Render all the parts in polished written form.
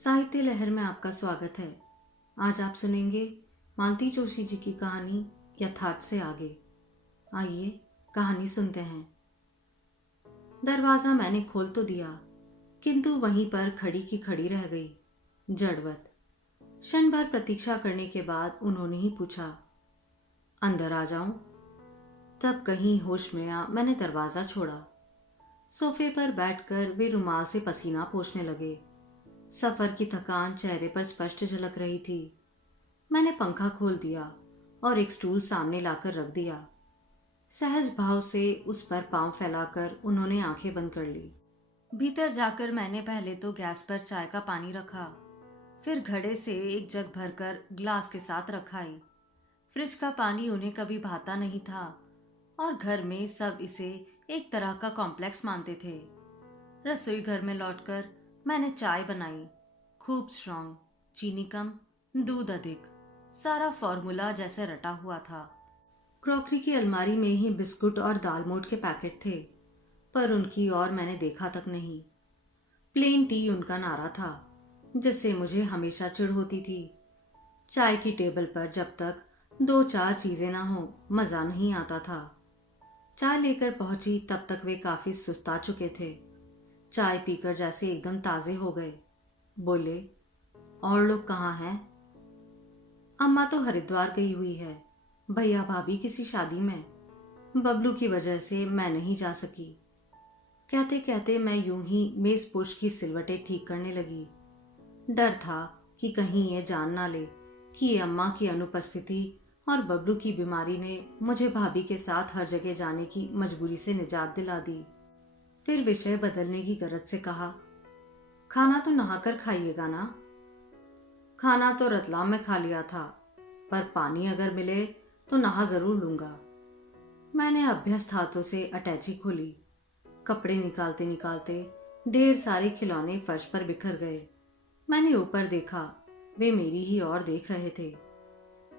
साहित्य लहर में आपका स्वागत है। आज आप सुनेंगे मालती जोशी जी की कहानी यथार्थ से आगे। आइए कहानी सुनते हैं। दरवाजा मैंने खोल तो दिया, किंतु वहीं पर खड़ी की खड़ी रह गई, जड़वत। क्षण भर प्रतीक्षा करने के बाद उन्होंने ही पूछा, अंदर आ जाऊं? तब कहीं होश में आ मैंने दरवाजा छोड़ा। सोफे पर बैठकर वे रुमाल से पसीना पोंछने लगे। सफर की थकान चेहरे पर स्पष्ट झलक रही थी। मैंने पंखा खोल दिया और एक स्टूल सामने लाकर रख दिया। सहज भाव से उस पर पांव फैलाकर उन्होंने आंखें बंद कर ली। भीतर जाकर मैंने पहले तो गैस पर चाय का पानी रखा, फिर घड़े से एक जग भरकर ग्लास के साथ रखाई। फ्रिज का पानी उन्हें कभी भाता नहीं था और घर में सब इसे एक तरह का कॉम्प्लेक्स मानते थे। रसोई घर में लौटकर मैंने चाय बनाई, खूब स्ट्रांग, चीनी कम, दूध अधिक, सारा फॉर्मूला जैसे रटा हुआ था। क्रॉकरी की अलमारी में ही बिस्कुट और दालमोट के पैकेट थे, पर उनकी और मैंने देखा तक नहीं। प्लेन टी उनका नारा था, जिससे मुझे हमेशा चिढ़ होती थी। चाय की टेबल पर जब तक 2-4 चीजें ना हो मजा नहीं आता था। चाय लेकर पहुंची तब तक वे काफी सुस्ता चुके थे। चाय पीकर जैसे एकदम ताजे हो गए। बोले, और लोग कहाँ हैं? अम्मा तो हरिद्वार गई हुई है, भैया भाभी किसी शादी में। बबलू की वजह से मैं नहीं जा सकी। कहते कहते मैं यूं ही मेज पोश की सिलवटें ठीक करने लगी। डर था कि कहीं ये जान ना ले कि ये अम्मा की अनुपस्थिति और बबलू की बीमारी ने मुझे भाभी के साथ हर जगह जाने की मजबूरी से निजात दिला दी। फिर विषय बदलने की गरज से कहा, खाना तो नहाकर खाइएगा ना? खाना तो रतलाम में खा लिया था, पर पानी अगर मिले तो नहा जरूर लूंगा। मैंने अभ्यस्त हाथों से अटैची खोली। कपड़े निकालते निकालते ढेर सारे खिलौने फर्श पर बिखर गए। मैंने ऊपर देखा, वे मेरी ही ओर देख रहे थे।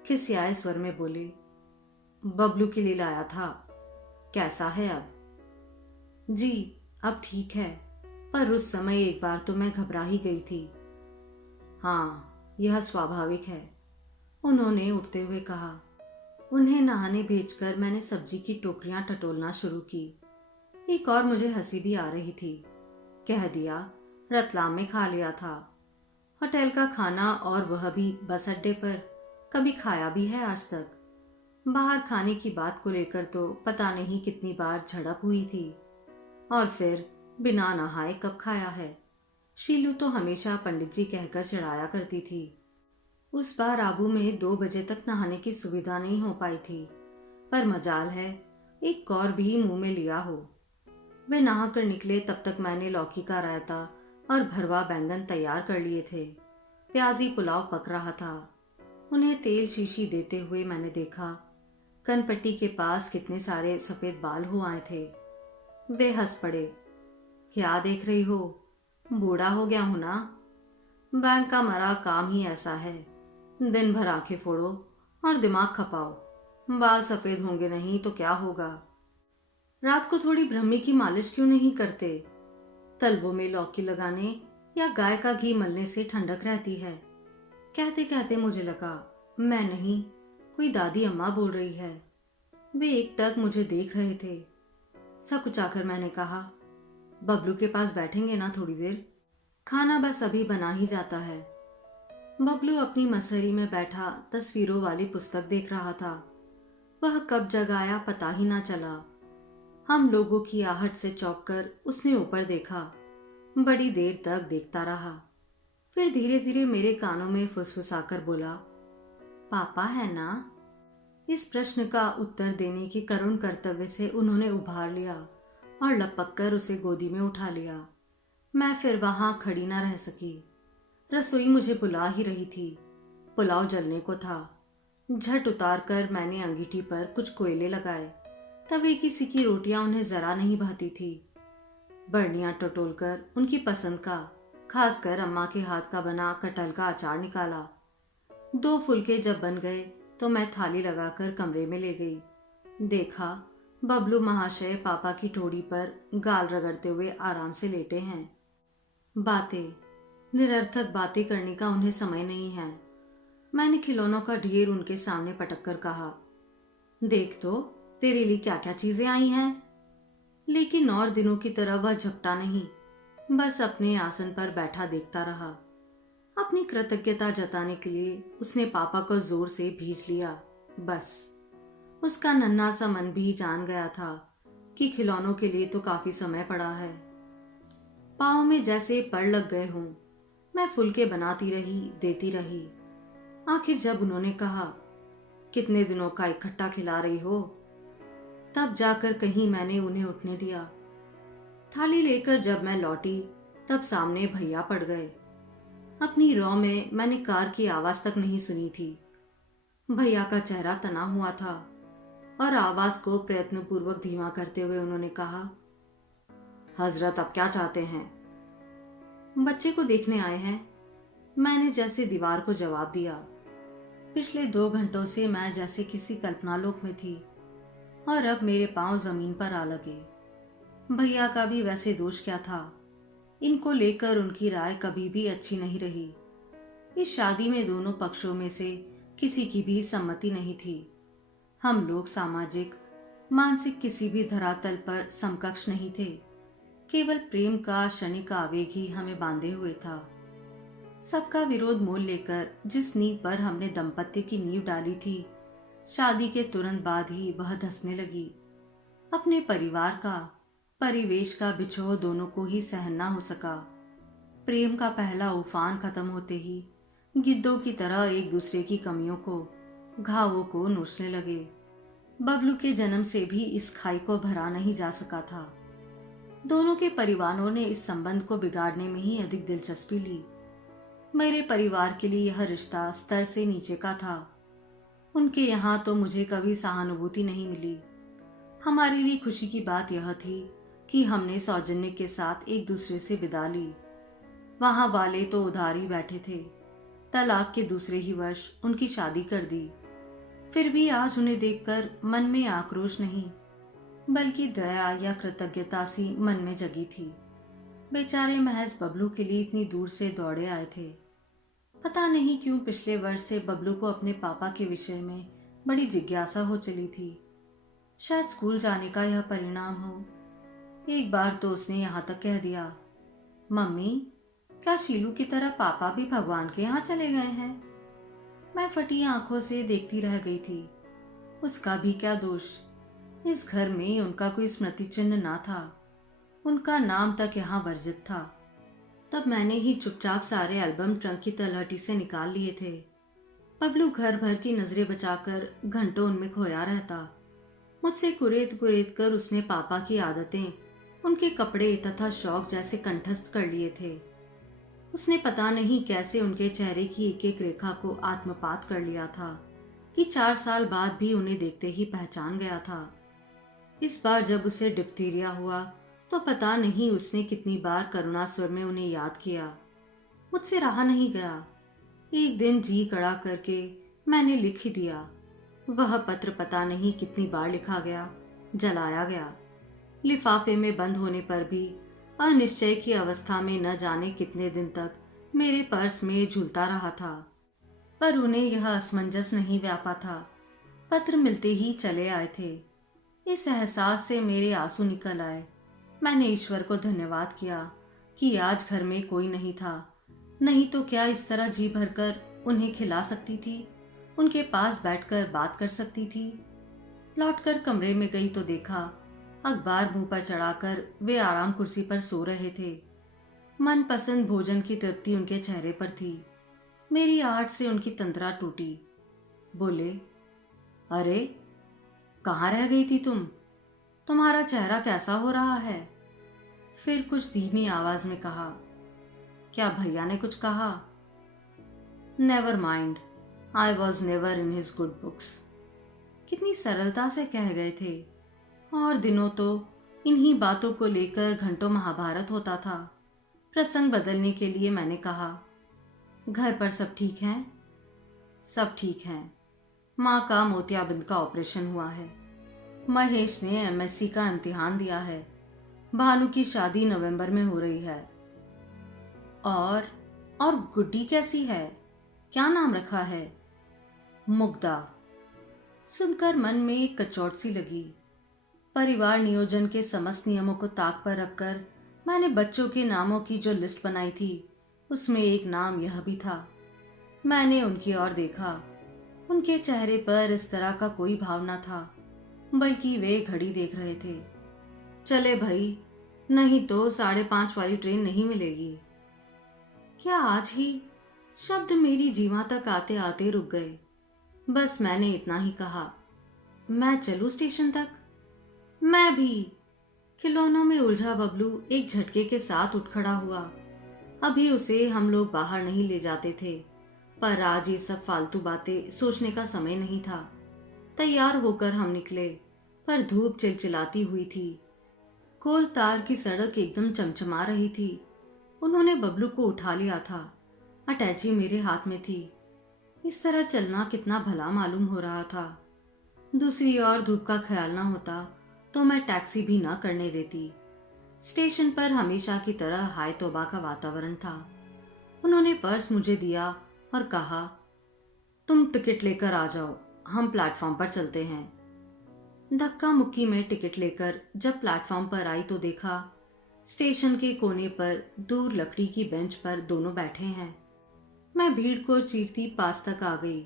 खिसियाए स्वर में बोले, बबलू के लिए लाया था, कैसा है अब? जी अब ठीक है, पर उस समय एक बार तो मैं घबरा ही गई थी। हाँ, यह स्वाभाविक है, उन्होंने उठते हुए कहा। उन्हें नहाने भेजकर मैंने सब्जी की टोकरियां टटोलना शुरू की। एक और मुझे हंसी भी आ रही थी। कह दिया, रतलाम में खा लिया था। होटल का खाना, और वह भी बस अड्डे पर। कभी खाया भी है आज तक? बाहर खाने की बात को लेकर तो पता नहीं कितनी बार झड़प हुई थी। और फिर बिना नहाए कब खाया है? शीलू तो हमेशा पंडित जी कहकर चढ़ाया करती थी। उस बार आबू में 2 बजे तक नहाने की सुविधा नहीं हो पाई थी, पर मजाल है एक कौर भी मुंह में लिया हो। वे नहाकर निकले तब तक मैंने लौकी का रायता और भरवा बैंगन तैयार कर लिए थे। प्याजी पुलाव पक रहा था। उन्हें तेल शीशी देते हुए मैंने देखा, कनपट्टी के पास कितने सारे सफेद बाल हो आए थे। वे हंस पड़े। क्या देख रही हो? बूढ़ा हो गया हूं ना? बैंक का मरा काम ही ऐसा है, दिन भर आंखें फोड़ो और दिमाग खपाओ। बाल सफेद होंगे नहीं तो क्या होगा? रात को थोड़ी ब्रह्मी की मालिश क्यों नहीं करते? तलवों में लौकी लगाने या गाय का घी मलने से ठंडक रहती है। कहते कहते मुझे लगा मैं नहीं, कोई दादी अम्मा बोल रही है। वे एकटक मुझे देख रहे थे। सकुचाकर मैंने कहा, बबलू के पास बैठेंगे ना थोड़ी देर? खाना बस अभी बना ही जाता है। बबलू अपनी मसहरी में बैठा तस्वीरों वाली पुस्तक देख रहा था। वह कब जग आया पता ही ना चला। हम लोगों की आहट से चौंक कर उसने ऊपर देखा। बड़ी देर तक देखता रहा, फिर धीरे धीरे मेरे कानों में फुसफुसाकर बोला, पापा है ना? इस प्रश्न का उत्तर देने के करुण कर्तव्य से उन्होंने उभार लिया और लपक कर उसे गोदी में उठा लिया। मैं फिर वहां खड़ी न रह सकी। रसोई मुझे बुला ही रही थी। पुलाव जलने को था। झट उतार कर मैंने अंगीठी पर कुछ कोयले लगाए। तवे की सिकी रोटियां उन्हें जरा नहीं भाती थी। बर्नियां टटोलकर उनकी पसंद का, खासकर अम्मा के हाथ का बना कटहल का अचार निकाला। 2 फुलके जब बन गए तो मैं थाली लगाकर कमरे में ले गई। देखा, बबलू महाशय पापा की ठोड़ी पर गाल रगड़ते हुए आराम से लेटे हैं। बातें निरर्थक बातें करने का उन्हें समय नहीं है। मैंने खिलौनों का ढेर उनके सामने पटक कर कहा, देख तो तेरे लिए क्या क्या चीजें आई हैं। लेकिन और दिनों की तरह वह झपटा नहीं, बस अपने आसन पर बैठा देखता रहा। अपनी कृतज्ञता जताने के लिए उसने पापा को जोर से भींच लिया। बस उसका नन्हा सा मन भी जान गया था कि खिलौनों के लिए तो काफी समय पड़ा है। पाँव में जैसे पड़ लग गए हों। मैं फुलके बनाती रही, देती रही। आखिर जब उन्होंने कहा, कितने दिनों का इकट्ठा खिला रही हो, तब जाकर कहीं मैंने उन्हें उठने दिया। थाली लेकर जब मैं लौटी तब सामने भैया पड़ गए। अपनी रौ में मैंने कार की आवाज तक नहीं सुनी थी। भैया का चेहरा तना हुआ था और आवाज को प्रयत्नपूर्वक धीमा करते हुए उन्होंने कहा, हजरत अब क्या चाहते हैं? बच्चे को देखने आए हैं, मैंने जैसे दीवार को जवाब दिया। पिछले 2 घंटों से मैं जैसे किसी कल्पनालोक में थी और अब मेरे पांव जमीन पर आ लगे। भैया का भी वैसे दोष क्या था? इनको लेकर उनकी राय कभी भी अच्छी नहीं रही। इस शादी में दोनों पक्षों में से किसी की भी सम्मति नहीं थी। हम लोग सामाजिक, मानसिक किसी भी धरातल पर समकक्ष नहीं थे। केवल प्रेम का क्षणिक आवेग ही हमें बांधे हुए था। सबका विरोध मोल लेकर जिस नींव पर हमने दंपत्ति की नींव डाली थी, शादी के तुरंत बाद ही वह धंसने लगी। अपने परिवार का, परिवेश का बिछोह दोनों को ही सहन ना हो सका। प्रेम का पहला उफान खत्म होते ही गिद्धों की तरह एक दूसरे की कमियों को, घावों को नोचने लगे। बबलू के जन्म से भी इस खाई को भरा नहीं जा सका था। दोनों के परिवारों ने इस संबंध को बिगाड़ने में ही अधिक दिलचस्पी ली। मेरे परिवार के लिए यह रिश्ता स्तर से नीचे का था। उनके यहाँ तो मुझे कभी सहानुभूति नहीं मिली। हमारे लिए खुशी की बात यह थी कि हमने सौजन्य के साथ एक दूसरे से विदा ली। वहां वाले तो उधार ही बैठे थे। तलाक के दूसरे ही वर्ष उनकी शादी कर दी। फिर भी आज उन्हें देखकर मन में आक्रोश नहीं, बल्कि दया या कृतज्ञता सी मन में जगी थी। बेचारे महज बबलू के लिए इतनी दूर से दौड़े आए थे। पता नहीं क्यों पिछले वर्ष से बबलू को अपने पापा के विषय में बड़ी जिज्ञासा हो चली थी। शायद स्कूल जाने का यह परिणाम हो। एक बार तो उसने यहाँ तक कह दिया, मम्मी, क्या शीलू की तरह पापा भी भगवान के यहाँ चले गए हैं? मैं फटी आंखों से देखती रह गई थी। उसका भी क्या दोष? इस घर में उनका कोई स्मृति चिन्ह ना था। उनका नाम तक यहाँ वर्जित था। तब मैंने ही चुपचाप सारे एल्बम ट्रंक की तलहटी से निकाल लिए थे। बबलू घर भर की नजरें बचाकर घंटों उनमें खोया रहता। मुझसे कुरेद कुरेद कर उसने पापा की आदतें, उनके कपड़े तथा शौक जैसे कंठस्थ कर लिए थे। उसने पता नहीं कैसे उनके चेहरे की एक एक रेखा को आत्मपात कर लिया था कि 4 साल बाद भी उन्हें देखते ही पहचान गया था। इस बार जब उसे डिप्थीरिया हुआ तो पता नहीं उसने कितनी बार करुणा स्वर में उन्हें याद किया। मुझसे रहा नहीं गया। एक दिन जी कड़ा करके मैंने लिख ही दिया। वह पत्र पता नहीं कितनी बार लिखा गया, जलाया गया। लिफाफे में बंद होने पर भी अनिश्चय की अवस्था में न जाने कितने दिन तक मेरे पर्स में झूलता रहा था। पर उन्हें यह असमंजस नहीं व्यापा था। पत्र मिलते ही चले आए थे। इस एहसास से मेरे आंसू निकल आए। मैंने ईश्वर को धन्यवाद किया कि आज घर में कोई नहीं था। नहीं तो क्या इस तरह जी भरकर उन्हें खिला सकती थी, उनके पास बैठकर बात कर सकती थी। लौटकर कमरे में गई तो देखा अखबार मुंह पर चढ़ाकर वे आराम कुर्सी पर सो रहे थे। मनपसंद भोजन की तृप्ति उनके चेहरे पर थी। मेरी आहट से उनकी तंद्रा टूटी। बोले, अरे कहाँ रह गई थी तुम? तुम्हारा चेहरा कैसा हो रहा है? फिर कुछ धीमी आवाज में कहा, क्या भैया ने कुछ कहा? Never mind, I was never in his good books. कितनी सरलता से कह गए थे। और दिनों तो इन्हीं बातों को लेकर घंटों महाभारत होता था। प्रसंग बदलने के लिए मैंने कहा, घर पर सब ठीक हैं? सब ठीक हैं। माँ का मोतियाबिंद का ऑपरेशन हुआ है। महेश ने एमएससी का इम्तिहान दिया है। भानु की शादी नवंबर में हो रही है। और और गुड्डी कैसी है? क्या नाम रखा है? मुग्धा। सुनकर मन में एक कचौट सी लगी। परिवार नियोजन के समस्त नियमों को ताक पर रखकर मैंने बच्चों के नामों की जो लिस्ट बनाई थी उसमें एक नाम यह भी था। मैंने उनकी ओर देखा। उनके चेहरे पर इस तरह का कोई भाव न था, बल्कि वे घड़ी देख रहे थे। चले भाई, नहीं तो 5:30 वाली ट्रेन नहीं मिलेगी। क्या आज ही? शब्द मेरी जीवा तक आते आते रुक गए। बस मैंने इतना ही कहा, मैं चलूं स्टेशन तक? मैं भी। खिलौनों में उलझा बबलू एक झटके के साथ उठ खड़ा हुआ। अभी उसे हम लोग बाहर नहीं ले जाते थे, पर आज ये सब फालतू बातें सोचने का समय नहीं था। तैयार होकर हम निकले, पर धूप चिलचिलाती हुई थी। कोल तार की सड़क एकदम चमचमा रही थी। उन्होंने बबलू को उठा लिया था। अटैची मेरे हाथ में थी। इस तरह चलना कितना भला मालूम हो रहा था। दूसरी ओर धूप का ख्याल ना होता तो मैं टैक्सी भी ना करने देती। स्टेशन पर हमेशा की तरह हाय तौबा का वातावरण था। उन्होंने पर्स मुझे दिया और कहा, तुम टिकट लेकर आ जाओ, हम प्लेटफॉर्म पर चलते हैं। धक्का मुक्की में टिकट लेकर जब प्लेटफॉर्म पर आई तो देखा स्टेशन के कोने पर दूर लकड़ी की बेंच पर दोनों बैठे हैं। मैं भीड़ को चीरती पास तक आ गई,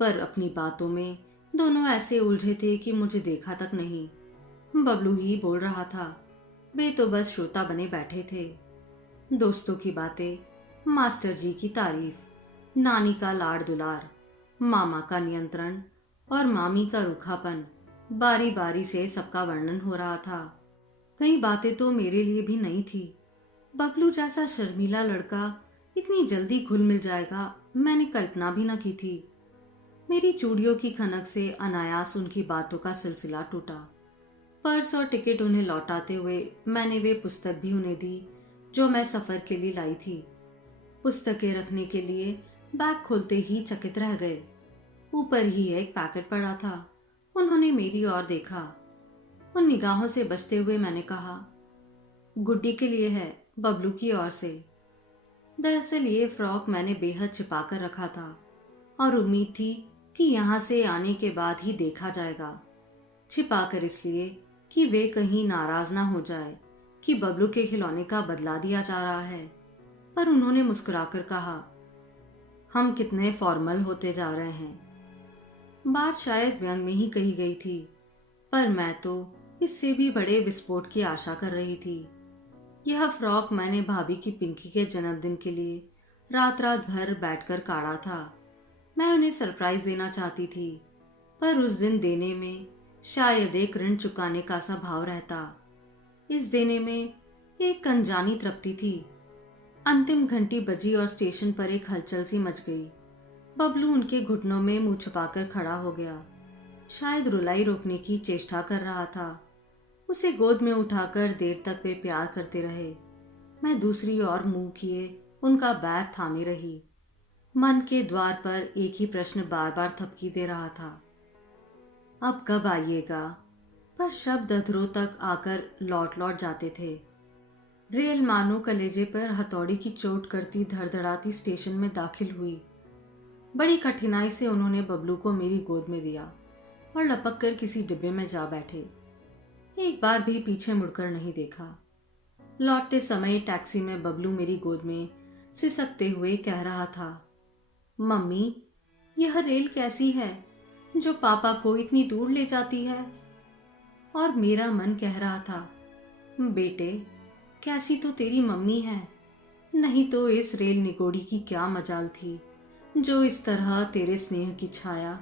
पर अपनी बातों में दोनों ऐसे उलझे थे कि मुझे देखा तक नहीं। बबलू ही बोल रहा था, वे तो बस श्रोता बने बैठे थे। दोस्तों की बातें, मास्टर जी की तारीफ, नानी का लाड़ दुलार, मामा का नियंत्रण और मामी का रूखापन, बारी बारी से सबका वर्णन हो रहा था। कई बातें तो मेरे लिए भी नई थी। बबलू जैसा शर्मीला लड़का इतनी जल्दी घुल मिल जाएगा मैंने कल्पना भी न की थी। मेरी चूड़ियों की खनक से अनायास उनकी बातों का सिलसिला टूटा। पर्स और टिकट उन्हें लौटाते हुए मैंने वे पुस्तक भी उन्हें दी जो मैं सफर के लिए लाई थी। पुस्तकें रखने के लिए बैग खोलते ही चकित रह गए। ऊपर ही एक पैकेट पड़ा था। उन्होंने मेरी ओर देखा। उन निगाहों से बचते हुए मैंने कहा, गुड्डी के लिए है, बबलू की ओर से। दरअसल ये फ्रॉक मैंने बेहद छिपा कर रखा था और उम्मीद थी कि यहाँ से आने के बाद ही देखा जाएगा। छिपा कर इसलिए कि वे कहीं नाराज ना हो जाए कि बबलू के खिलौने का बदला दिया जा रहा है। पर उन्होंने मुस्कुराकर कहा, हम कितने फॉर्मल होते जा रहे हैं। बात शायद व्यंग में ही कही गई थी, पर मैं तो इससे भी बड़े विस्फोट की आशा कर रही थी। यह फ्रॉक मैंने भाभी की पिंकी के जन्मदिन के लिए रात रात भर बैठकर काढ़ा था। मैं उन्हें सरप्राइज देना चाहती थी, पर उस दिन देने में शायद एक ऋण चुकाने का सा भाव रहता। इस देने में एक अनजानी तृप्ति थी। अंतिम घंटी बजी और स्टेशन पर एक हलचल सी मच गई। बबलू उनके घुटनों में मुंह छुपाकर खड़ा हो गया। शायद रुलाई रोकने की चेष्टा कर रहा था। उसे गोद में उठाकर देर तक वे प्यार करते रहे। मैं दूसरी ओर मुंह किए उनका बैग थामे रही। मन के द्वार पर एक ही प्रश्न बार बार थपकी दे रहा था, अब कब आइएगा? पर शब्द अधरों तक आकर लौट लौट जाते थे। रेल मानो कलेजे पर हथौड़ी की चोट करती धड़धड़ाती स्टेशन में दाखिल हुई। बड़ी कठिनाई से उन्होंने बबलू को मेरी गोद में दिया और लपक कर किसी डिब्बे में जा बैठे। एक बार भी पीछे मुड़कर नहीं देखा। लौटते समय टैक्सी में बबलू मेरी गोद में सिसकते हुए कह रहा था, मम्मी, यह रेल कैसी है जो पापा को इतनी दूर ले जाती है? और मेरा मन कह रहा था, बेटे, कैसी तो तेरी मम्मी है, नहीं तो इस रेल निगोड़ी की क्या मजाल थी जो इस तरह तेरे स्नेह की छाया,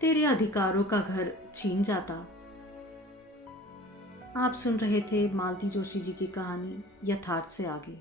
तेरे अधिकारों का घर छीन जाता। आप सुन रहे थे मालती जोशी जी की कहानी यथार्थ से आगे।